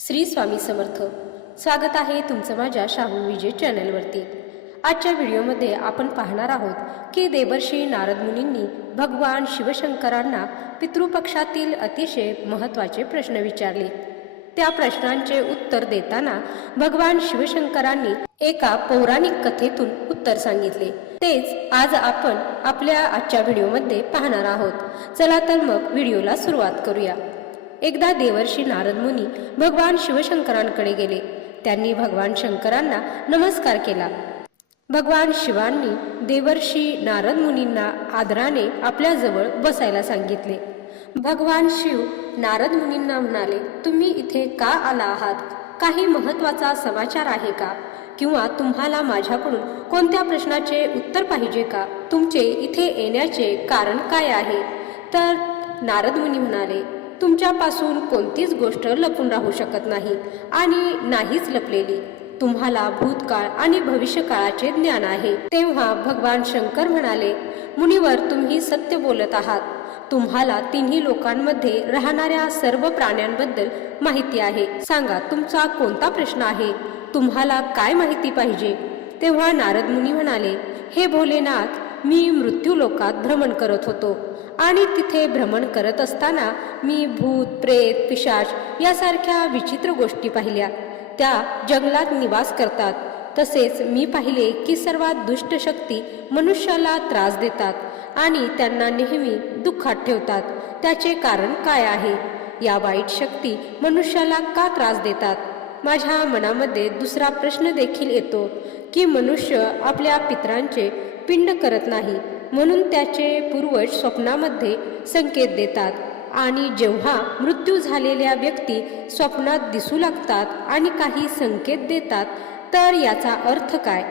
श्री स्वामी समर्थ. स्वागत आहे तुमचं माझ्या शाहू विजय चॅनलवरती. आजच्या व्हिडिओमध्ये आपण पाहणार आहोत की देवर्षी नारद मुनींनी भगवान शिवशंकरांना पितृपक्षातील अतिशय महत्त्वाचे प्रश्न विचारले. त्या प्रश्नांचे उत्तर देताना भगवान शिवशंकरांनी एका पौराणिक कथेतून उत्तर सांगितले. तेच आज आपण आपल्या आजच्या व्हिडिओमध्ये पाहणार आहोत. चला तर मग व्हिडिओला सुरुवात करूया. एकदा देवर्षी नारद मुनी भगवान शिवशंकरांकडे गेले. त्यांनी भगवान शंकरांना नमस्कार केला. भगवान शिवांनी देवर्षी नारद मुनींना आदराने आपल्याजवळ बसायला सांगितले. भगवान शिव नारद मुनींना म्हणाले तुम्ही इथे का आला आहात? काही महत्त्वाचा समाचार आहे का? किंवा तुम्हाला माझ्याकडून कोणत्या प्रश्नाचे उत्तर पाहिजे का? तुमचे इथे येण्याचे कारण काय आहे? तर नारद मुनी म्हणाले तुमच्यापासून कोणतीच गोष्ट लपून राहू शकत नाही आणि नाहीच लपलेली. तुम्हाला भूतकाळ आणि भविष्यकाळाचे ज्ञान आहे. तेव्हा भगवान शंकर म्हणाले मुनीवर तुम्ही सत्य बोलत आहात. तुम्हाला तिन्ही लोकांमध्ये राहणाऱ्या सर्व प्राण्यांबद्दल माहिती आहे. सांगा तुमचा कोणता प्रश्न आहे? तुम्हाला काय माहिती पाहिजे? तेव्हा नारद मुनी म्हणाले हे भोलेनाथ मी मृत्यू लोकात भ्रमण करत होतो. आणि तिथे भ्रमण करत असताना मी भूत प्रेत पिशाच यासारख्या विचित्र गोष्टी पाहिल्या. त्या जंगलात निवास करतात. तसेच मी पाहिले की सर्वात दुष्ट शक्ती मनुष्याला त्रास देतात आणि त्यांना नेहमी दुःखात ठेवतात. त्याचे कारण काय आहे? या वाईट शक्ती मनुष्याला का त्रास देतात? माझ्या मनामध्ये दुसरा प्रश्न देखील येतो की मनुष्य आपल्या पित्रांचे पिंड करत नाही म्हणून त्याचे पूर्वज स्वप्नामध्ये संकेत देतात. आणि जेव्हा मृत्यू झालेल्या व्यक्ती स्वप्नात दिसू लागतात आणि काही संकेत देतात तर याचा अर्थ काय?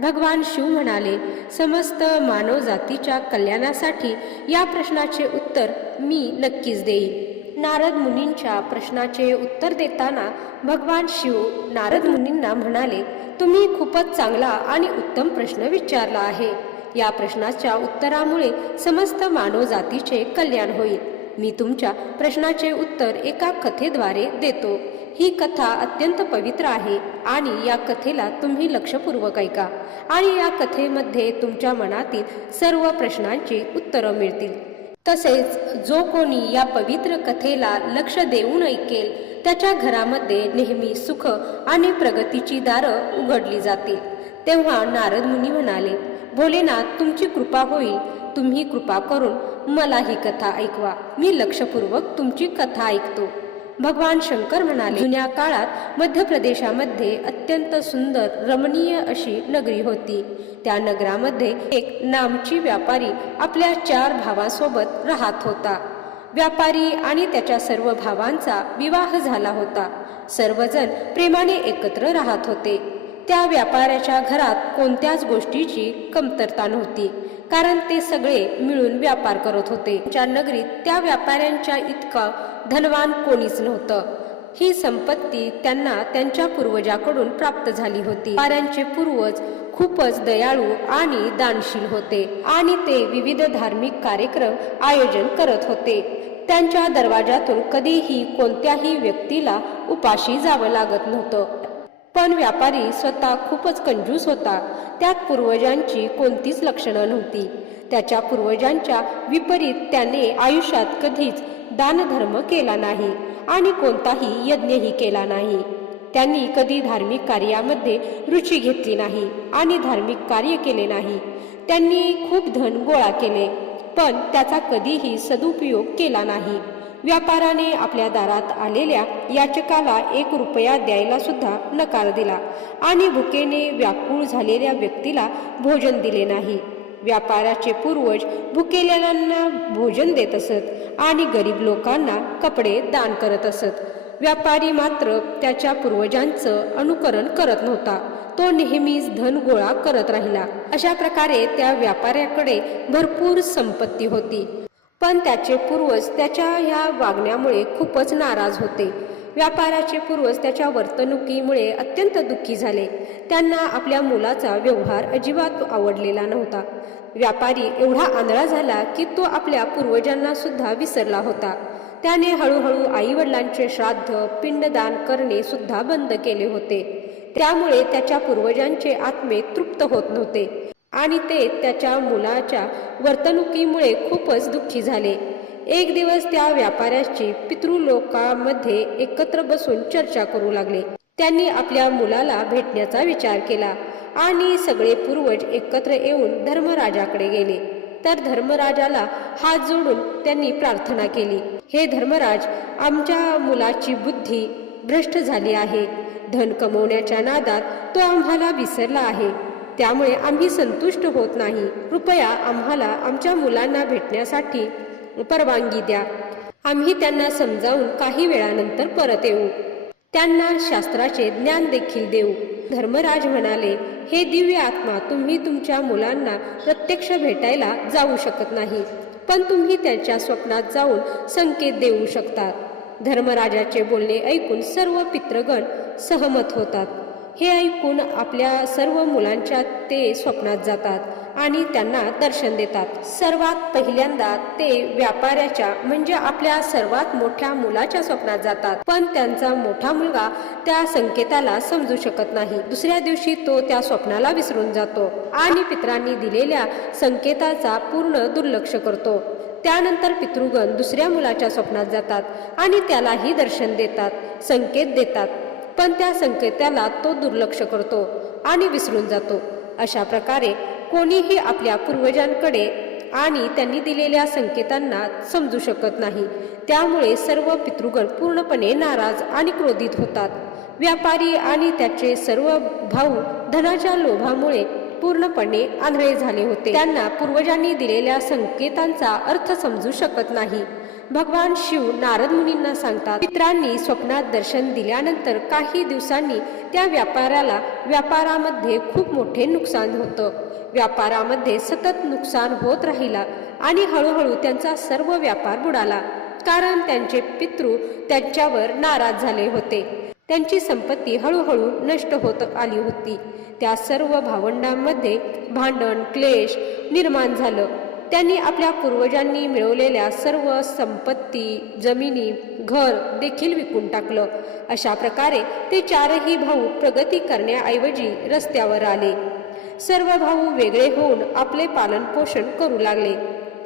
भगवान शिव म्हणाले समस्त मानव जातीच्या कल्याणासाठी या प्रश्नाचे उत्तर मी नक्कीच देईन. नारद मुनींच्या प्रश्नाचे उत्तर देताना भगवान शिव नारद मुनींना म्हणाले तुम्ही खूपच चांगला आणि उत्तम प्रश्न विचारला आहे. या प्रश्नाच्या उत्तरामुळे समस्त मानव जातीचे कल्याण होईल. मी तुमच्या प्रश्नाचे उत्तर एका कथेद्वारे देतो. ही कथा अत्यंत पवित्र आहे आणि या कथेला तुम्ही लक्षपूर्वक ऐका आणि या कथेमध्ये तुमच्या मनातील सर्व प्रश्नांची उत्तरं मिळतील. तसेच जो कोणी या पवित्र कथेला लक्ष देऊन ऐकेल त्याच्या घरामध्ये नेहमी सुख आणि प्रगतीची दारं उघडली जातील. तेव्हा नारद मुनी म्हणाले भोलेनाथ तुमची कृपा होईल. तुम्ही कृपा करून मला ही कथा ऐकवा. मी लक्षपूर्वक तुमची कथा ऐकतो. भगवान शंकर म्हणाले जुन्या काळात मध्य प्रदेशामध्ये अत्यंत सुंदर रमणीय अशी नगरी होती. त्या नगरामध्ये एक नामची व्यापारी आपल्या चार भावांसोबत राहत होता. व्यापारी आणि त्याच्या सर्व भावांचा विवाह झाला होता. सर्वजण प्रेमाने एकत्र राहत होते. त्या व्यापाऱ्याच्या घरात कोणत्याच गोष्टीची कमतरता नव्हती. कारण ते सगळे मिळून व्यापार करत होते. ज्या नगरीत त्या व्यापाऱ्यांच्या इतका धनवान कोणीच नव्हतं. ही संपत्ती त्यांना त्यांच्या पूर्वजाकडून प्राप्त झाली होती. व्यापाऱ्यांचे पूर्वज खूपच दयाळू आणि दानशील होते आणि ते विविध धार्मिक कार्यक्रम आयोजन करत होते. त्यांच्या दरवाजातून कधीही कोणत्याही व्यक्तीला उपाशी जावं लागत नव्हतं. पण व्यापारी स्वतः खूपच कंजूस होता. त्यात पूर्वजांची कोणतीच लक्षणं नव्हती. त्याच्या पूर्वजांच्या विपरीत त्याने आयुष्यात कधीच दानधर्म केला नाही आणि कोणताही यज्ञही केला नाही. त्यांनी कधी धार्मिक कार्यामध्ये रुची घेतली नाही आणि धार्मिक कार्य केले नाही. त्यांनी खूप धन गोळा केले पण त्याचा कधीही सदुपयोग केला नाही. व्यापाराने आपल्या दारात आलेल्या याचकाला एक रुपया द्यायला सुद्धा नकार दिला. आणि भुकेने व्याकुळ झालेल्या व्यक्तीला भोजन दिले नाही. व्यापाराचे पूर्वज भुकेलेल्यांना भोजन देत असत आणि गरीब लोकांना कपडे दान करत असत. व्यापारी मात्र त्याच्या पूर्वजांचं अनुकरण करत नव्हता. तो नेहमीच धन गोळा करत राहिला. अशा प्रकारे त्या व्यापाऱ्याकडे भरपूर संपत्ती होती. पण त्याचे पूर्वज त्याच्या ह्या वागण्यामुळे खूपच नाराज होते. व्यापाराचे पूर्वज त्याच्या वर्तणुकीमुळे अत्यंत दुःखी झाले. त्यांना आपल्या मुलाचा व्यवहार अजिबात आवडलेला नव्हता. व्यापारी एवढा आंधळा झाला की तो आपल्या पूर्वजांना सुद्धा विसरला होता. त्याने हळूहळू आई वडिलांचे श्राद्ध पिंडदान करणे सुद्धा बंद केले होते. त्यामुळे त्याच्या पूर्वजांचे आत्मे तृप्त होत नव्हते. आणि ते त्याच्या मुलाच्या वर्तणुकीमुळे खूपच दुःखी झाले. एक दिवस त्या व्यापाऱ्याची पितृलोकामध्ये एकत्र बसून चर्चा करू लागले. त्यांनी आपल्या मुलाला भेटण्याचा विचार केला आणि सगळे पूर्वज एकत्र येऊन धर्मराजाकडे गेले. तर धर्मराजाला हात जोडून त्यांनी प्रार्थना केली हे धर्मराज आमच्या मुलाची बुद्धी भ्रष्ट झाली आहे. धन कमवण्याच्या नादात तो आम्हाला विसरला आहे. त्यामुळे आम्ही संतुष्ट होत नाही. कृपया आम्हाला आमच्या मुलांना भेटण्यासाठी परवानगी द्या. आम्ही त्यांना समजावून काही वेळानंतर परत येऊ. त्यांना शास्त्राचे ज्ञान देखील देऊ. धर्मराज म्हणाले हे दिव्य आत्मा तुम्ही तुमच्या मुलांना प्रत्यक्ष भेटायला जाऊ शकत नाही पण तुम्ही त्यांच्या स्वप्नात जाऊन संकेत देऊ शकता. धर्मराजाचे बोलणे ऐकून सर्व पितृगण सहमत होतात. हे ऐकून आपल्या सर्व मुलांच्या ते स्वप्नात जातात आणि त्यांना दर्शन देतात. सर्वात पहिल्यांदा ते व्यापाऱ्याच्या म्हणजे आपल्या सर्वात मोठ्या मुलाच्या स्वप्नात जातात. पण त्यांचा मोठा मुलगा त्या संकेताला समजू शकत नाही. दुसऱ्या दिवशी तो त्या स्वप्नाला विसरून जातो आणि पित्रांनी दिलेल्या संकेताचा पूर्ण दुर्लक्ष करतो. त्यानंतर पितृगण दुसऱ्या मुलाच्या स्वप्नात जातात आणि त्यालाही दर्शन देतात संकेत देतात. पण त्या संकेताला तो दुर्लक्ष करतो आणि विसरून जातो. अशा प्रकारे कोणीही आपल्या पूर्वजांकडे आणि त्यांनी दिलेल्या संकेतांना समजू शकत नाही. त्यामुळे सर्व पितृगण पूर्णपणे नाराज आणि क्रोधित होतात. व्यापारी आणि त्याचे सर्व भाऊ धनाच्या लोभामुळे पूर्णपणे आंधळे झाले होते. त्यांना पूर्वजांनी दिलेल्या संकेतांचा अर्थ समजू शकत नाही. भगवान शिव नारद मुनींना सांगतात मित्रांनी स्वप्नात दर्शन दिल्यानंतर काही दिवसांनी त्या व्यापाऱ्याला व्यापारामध्ये खूप मोठे नुकसान होतं. व्यापारामध्ये सतत नुकसान होत राहिला आणि हळूहळू त्यांचा सर्व व्यापार बुडाला. कारण त्यांचे पितृ त्यांच्यावर नाराज झाले होते. त्यांची संपत्ती हळूहळू नष्ट होत आली होती. त्या सर्व भावंडांमध्ये भांडण क्लेश निर्माण झालं. त्यांनी आपल्या पूर्वजांनी मिळवलेल्या सर्व संपत्ती जमिनी घर देखील विकून टाकलं. अशा प्रकारे ते चारही भाऊ प्रगती करण्याऐवजी रस्त्यावर आले. सर्व भाऊ वेगळे होऊन आपले पालनपोषण करू लागले.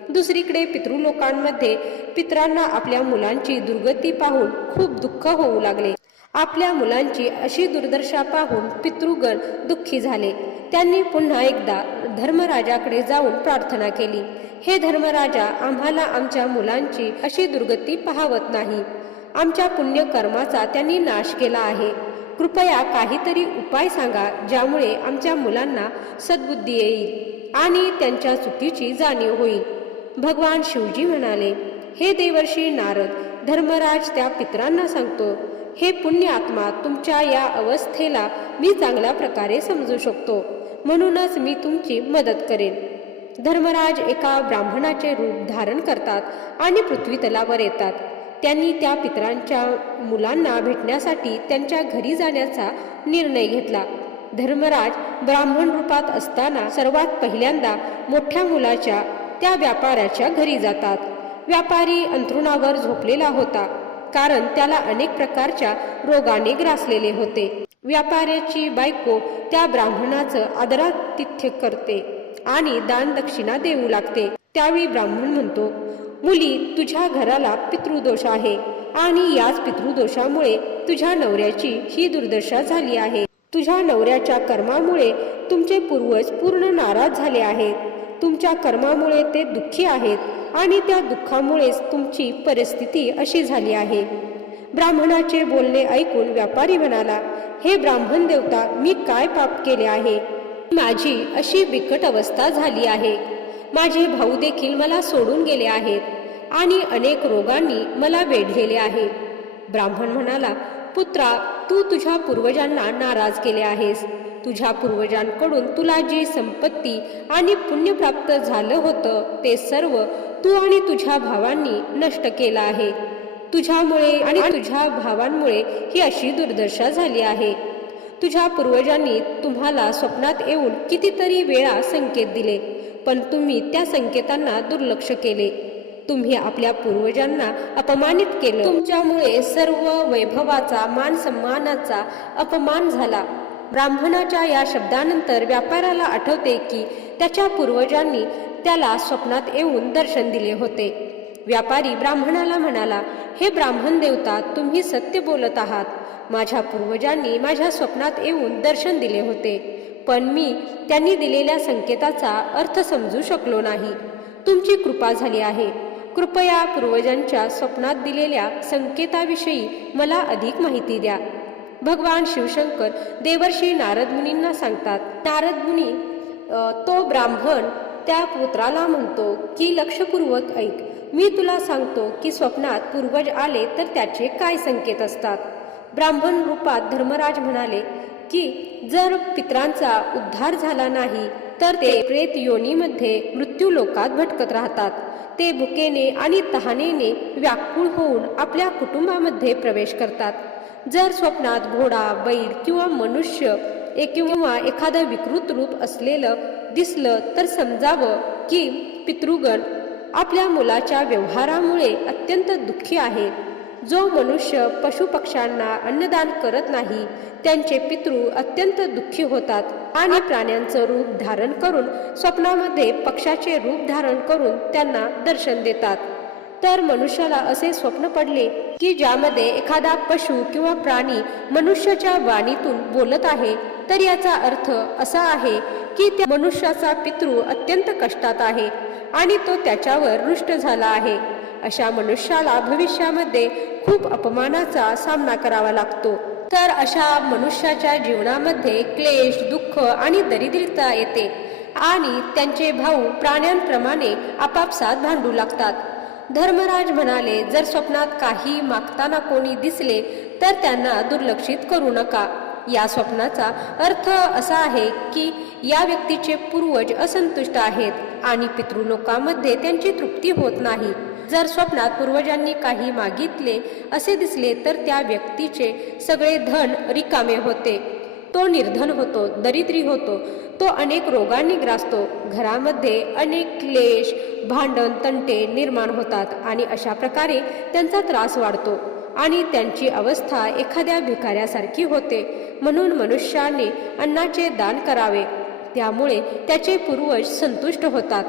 दुसरीकडे पितृलोकांमध्ये पित्रांना आपल्या मुलांची दुर्गती पाहून खूप दुःख होऊ लागले. आपल्या मुलांची अशी दुर्दशा पाहून पितृगण दुःखी झाले. त्यांनी पुन्हा एकदा धर्मराजाकडे जाऊन प्रार्थना केली. हे धर्मराजा आम्हाला आमच्या मुलांची अशी दुर्गती पाहावत नाही. आमच्या पुण्यकर्माचा त्यांनी नाश केला आहे. कृपया काहीतरी उपाय सांगा ज्यामुळे आमच्या मुलांना सद्बुद्धी येईल आणि त्यांच्या चुकीची जाणीव होईल. भगवान शिवजी म्हणाले हे देवर्षी नारद धर्मराज त्या पित्रांना सांगतो हे पुण्य आत्मा तुमच्या या अवस्थेला मी चांगल्या प्रकारे समजू शकतो. म्हणूनच मी तुमची मदत करेन. धर्मराज एका ब्राह्मणाचे रूप धारण करतात आणि पृथ्वी तलावर येतात. त्यांनी त्या पितरांच्या मुलांना भेटण्यासाठी त्यांच्या घरी जाण्याचा निर्णय घेतला. धर्मराज ब्राह्मण रूपात असताना सर्वात पहिल्यांदा मोठ्या मुलाच्या त्या व्यापाऱ्याच्या घरी जातात. व्यापारी अंथरुणावर झोपलेला होता कारण त्याला अनेक प्रकारच्या रोगाने ग्रासलेले होते. व्यापाऱ्याची बायको त्या ब्राह्मणाचं आदरातिथ्य करते आणि दान दक्षिणा देऊ लागते. त्यावेळी ब्राह्मण म्हणतो मुली तुझ्या घराला पितृदोष आहे आणि याच पितृदोषामुळे तुझ्या नवऱ्याची ही दुर्दशा झाली आहे. तुझ्या नवऱ्याच्या कर्मामुळे तुमचे पूर्वज पूर्ण नाराज झाले आहेत. तुमच्या कर्मामुळे ते दुःखी आहेत आणि त्या दुःखामुळेच तुमची परिस्थिती अशी झाली आहे. ब्राह्मणाचे बोलणे ऐकून व्यापारी म्हणाला हे ब्राह्मण देवता मी काय पाप केले आहे? माझी अशी बिकट अवस्था झाली आहे. माझे भाऊ देखील मला सोडून गेले आहेत आणि अनेक रोगांनी मला वेढलेले आहे. ब्राह्मण म्हणाला पुत्रा तू तुझ्या पूर्वजांना नाराज केले आहेस. तुझ्या पूर्वजांकडून तुला जी संपत्ती आणि पुण्य प्राप्त झालं होतं ते सर्व तू आणि तुझ्या भावांनी नष्ट केलं आहे. तुझ्यामुळे आणि तुझ्या भावांमुळे ही अशी दुर्दशा झाली आहे. तुझ्या पूर्वजांनी तुम्हाला स्वप्नात येऊन कितीतरी वेळा संकेत दिले पण तुम्ही त्या संकेतांना दुर्लक्ष केले. तुम्ही आपल्या पूर्वजांना अपमानित केलं. तुमच्यामुळे सर्व वैभवाचा मान सन्मानाचा अपमान झाला. ब्राह्मणाच्या या शब्दानंतर व्यापाऱ्याला आठवते की त्याच्या पूर्वजांनी त्याला स्वप्नात येऊन दर्शन दिले होते. व्यापारी ब्राह्मणाला म्हणाला हे ब्राह्मण देवता तुम्ही सत्य बोलत आहात. माझ्या पूर्वजांनी माझ्या स्वप्नात येऊन दर्शन दिले होते. पण मी त्यांनी दिलेल्या संकेताचा अर्थ समजू शकलो नाही. तुमची कृपा झाली आहे. कृपया पूर्वजांच्या स्वप्नात दिलेल्या संकेताविषयी मला अधिक माहिती द्या. भगवान शिवशंकर देवर्षी नारद मुनींना सांगतात नारद मुनी तो ब्राह्मण त्या पुत्राला म्हणतो की लक्षपूर्वक ऐक. मी तुला सांगतो की स्वप्नात पूर्वज आले तर त्याचे काय संकेत असतात? ब्राह्मण रूपात धर्मराज म्हणाले की जर पित्रांचा उद्धार झाला नाही तर ते प्रेत योनीमध्ये मृत्यू लोकात भटकत राहतात. ते भुकेने आणि तहानेने व्याकुळ होऊन आपल्या कुटुंबामध्ये प्रवेश करतात. जर स्वप्नात घोडा बैल किंवा मनुष्य एक किंवा एखादं विकृत रूप असलेलं दिसलं तर समजावं की पितृगण आपल्या मुलाच्या व्यवहारामुळे अत्यंत दुःखी आहेत जो मनुष्य पशुपक्ष्यांना अन्नदान करत नाही त्यांचे पितृ अत्यंत दुःखी होतात आणि प्राण्यांचं रूप धारण करून स्वप्नामध्ये पक्षाचे रूप धारण करून त्यांना दर्शन देतात. तर मनुष्याला असे स्वप्न पडले की ज्यामध्ये एखादा पशु किंवा प्राणी मनुष्याच्या वाणीतून बोलत आहे तर याचा अर्थ असा आहे की त्या मनुष्याचा पितृ अत्यंत कष्टात आहे आणि तो त्याच्यावर रुष्ट झाला आहे. अशा मनुष्याला भविष्यामध्ये खूप अपमानाचा सामना करावा लागतो. तर अशा मनुष्याच्या जीवनामध्ये क्लेश दुःख आणि दरिद्रता येते आणि त्यांचे भाऊ प्राण्यांप्रमाणे आपापसात भांडू लागतात. धर्मराज म्हणाले जर स्वप्नात काही मागताना कोणी दिसले तर त्यांना दुर्लक्षित करू नका. या स्वप्नाचा अर्थ असा आहे की या व्यक्तीचे पूर्वज असंतुष्ट आहेत आणि पितृलोकामध्ये त्यांची तृप्ती होत नाही. जर स्वप्नात पूर्वजांनी काही मागितले असे दिसले तर त्या व्यक्तीचे सगळे धन रिकामे होते. तो निर्धन होतो दरिद्री होतो तो अनेक रोगांनी ग्रासतो. घरामध्ये अनेक क्लेश भांडण तंटे निर्माण होतात आणि अशा प्रकारे त्यांचा त्रास वाढतो. आणि त्यांची अवस्था एखाद्या भिकाऱ्यासारखी होते. म्हणून मनुष्याने अन्नाचे दान करावे. त्यामुळे त्याचे पूर्वज संतुष्ट होतात.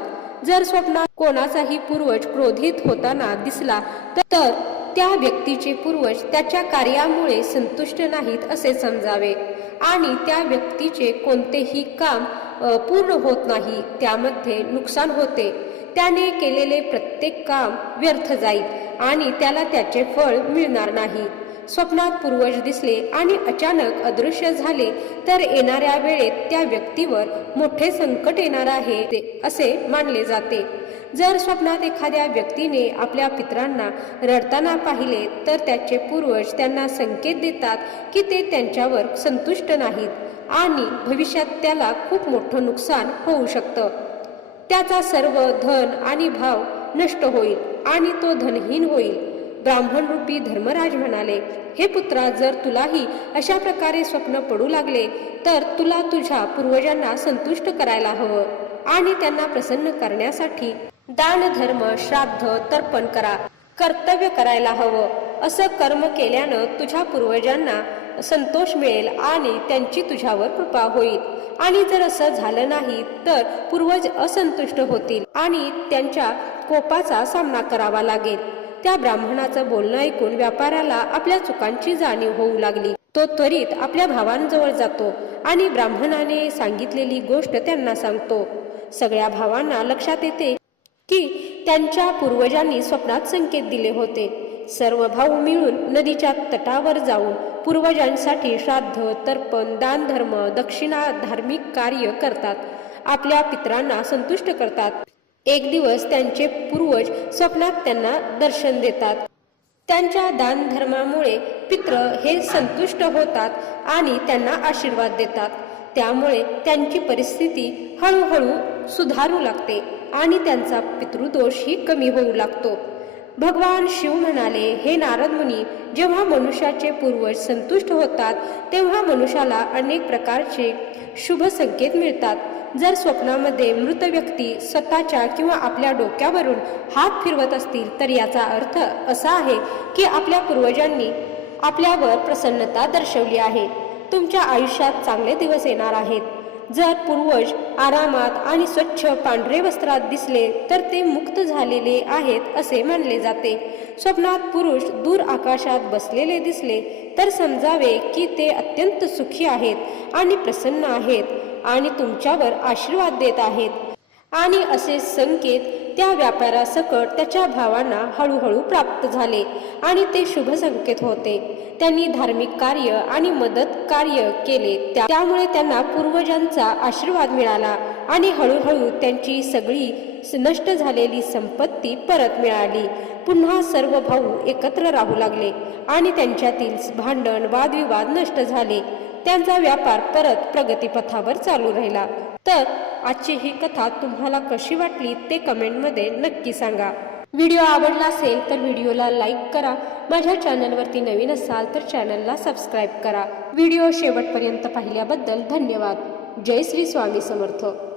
जर स्वप्नात कोणाचाही पूर्वज क्रोधित होताना दिसला तर त्या व्यक्तीचे पूर्वज त्याच्या कार्यामुळे संतुष्ट नाहीत असे समजावे. आणि त्या व्यक्तीचे कोणतेही काम पूर्ण होत नाही. त्यामध्ये नुकसान होते. त्याने केलेले प्रत्येक काम व्यर्थ जाईल आणि त्याला त्याचे फळ मिळणार नाही. स्वप्नात पूर्वज दिसले आणि अचानक अदृश्य झाले तर येणाऱ्या वेळेत त्या व्यक्तीवर मोठे संकट येणार आहे असे मानले जाते. जर स्वप्नात एखाद्या व्यक्तीने आपल्या पित्रांना रडताना पाहिले तर त्याचे पूर्वज त्यांना संकेत देतात की ते त्यांच्यावर संतुष्ट नाहीत आणि भविष्यात त्याला खूप मोठं नुकसान होऊ शकतं. त्याचा सर्व धन आणि भाव नष्ट होईल आणि तो धनहीन होईल. ब्राह्मण रूपी धर्मराज म्हणाले हे पुत्रा जर तुलाही अशा प्रकारे स्वप्न पडू लागले तर तुला तुझ्या पूर्वजांना संतुष्ट करायला हवं आणि त्यांना प्रसन्न करण्यासाठी दान धर्म श्राद्ध तर्पण करा कर्तव्य करायला हवं. असं कर्म केल्यानं तुझ्या पूर्वजांना संतोष मिळेल आणि त्यांची तुझ्यावर कृपा होईल. आणि जर असं झालं नाही तर पूर्वज असंतुष्ट होतील आणि त्यांच्या कोपाचा सामना करावा लागेल. त्या ब्राह्मणाचं बोलणं ऐकून व्यापाऱ्याला आपल्या चुकांची जाणीव होऊ लागली. तो त्वरित आपल्या भावांजवळ जातो आणि ब्राह्मणाने सांगितलेली गोष्ट त्यांना सांगतो. सगळ्या भावांना लक्षात येते की त्यांच्या पूर्वजांनी स्वप्नात संकेत दिले होते. सर्व भाऊ मिळून नदीच्या तटावर जाऊन पूर्वजांसाठी श्राद्ध तर्पण दानधर्म दक्षिणा धार्मिक कार्य करतात. आपल्या पित्रांना संतुष्ट करतात. एक दिवस त्यांचे पूर्वज स्वप्नात त्यांना दर्शन देतात. त्यांच्या दानधर्मामुळे पित्र हे संतुष्ट होतात आणि त्यांना आशीर्वाद देतात. त्यामुळे त्यांची परिस्थिती हळूहळू सुधारू लागते आणि त्यांचा पितृदोषही कमी होऊ लागतो. भगवान शिव म्हणाले हे नारद मुनी जेव्हा मनुष्याचे पूर्वज संतुष्ट होतात तेव्हा मनुष्याला अनेक प्रकारचे शुभ संकेत मिळतात. जर स्वप्नामध्ये मृत व्यक्ती स्वतःच्या किंवा आपल्या डोक्यावरून हात फिरवत असतील तर याचा अर्थ असा आहे की आपल्या पूर्वजांनी आपल्यावर प्रसन्नता दर्शवली आहे. तुमच्या आयुष्यात चांगले दिवस येणार आहेत. जर पूर्वज आरामात आणि स्वच्छ पांढरे वस्त्रात दिसले तर ते मुक्त झालेले आहेत असे मानले जाते. स्वप्नात पुरुष दूर आकाशात बसलेले दिसले तर समजावे की ते अत्यंत सुखी आहेत आणि प्रसन्न आहेत आणि तुमच्यावर आशीर्वाद देत आहेत. आणि असे संकेत त्या व्यापारासकट त्याच्या भावांना हळूहळू प्राप्त झाले आणि ते शुभ संकेत होते. त्यांनी धार्मिक कार्य आणि मदत कार्य केले. त्या- त्यामुळे त्यांना पूर्वजांचा आशीर्वाद मिळाला आणि हळूहळू त्यांची सगळी नष्ट झालेली संपत्ती परत मिळाली. पुन्हा सर्व भाऊ एकत्र राहू लागले आणि त्यांच्यातील भांडण वादविवाद नष्ट झाले. त्यांचा व्यापार परत प्रगतीपथावर चालू राहिला. तर आजची ही कथा तुम्हाला कशी वाटली ते कमेंटमध्ये नक्की सांगा. व्हिडिओ आवडला असेल तर व्हिडिओला लाईक करा. माझ्या चॅनलवरती नवीन असाल तर चॅनलला सबस्क्राईब करा. व्हिडिओ शेवटपर्यंत पाहिल्याबद्दल धन्यवाद. जय श्री स्वामी समर्थ.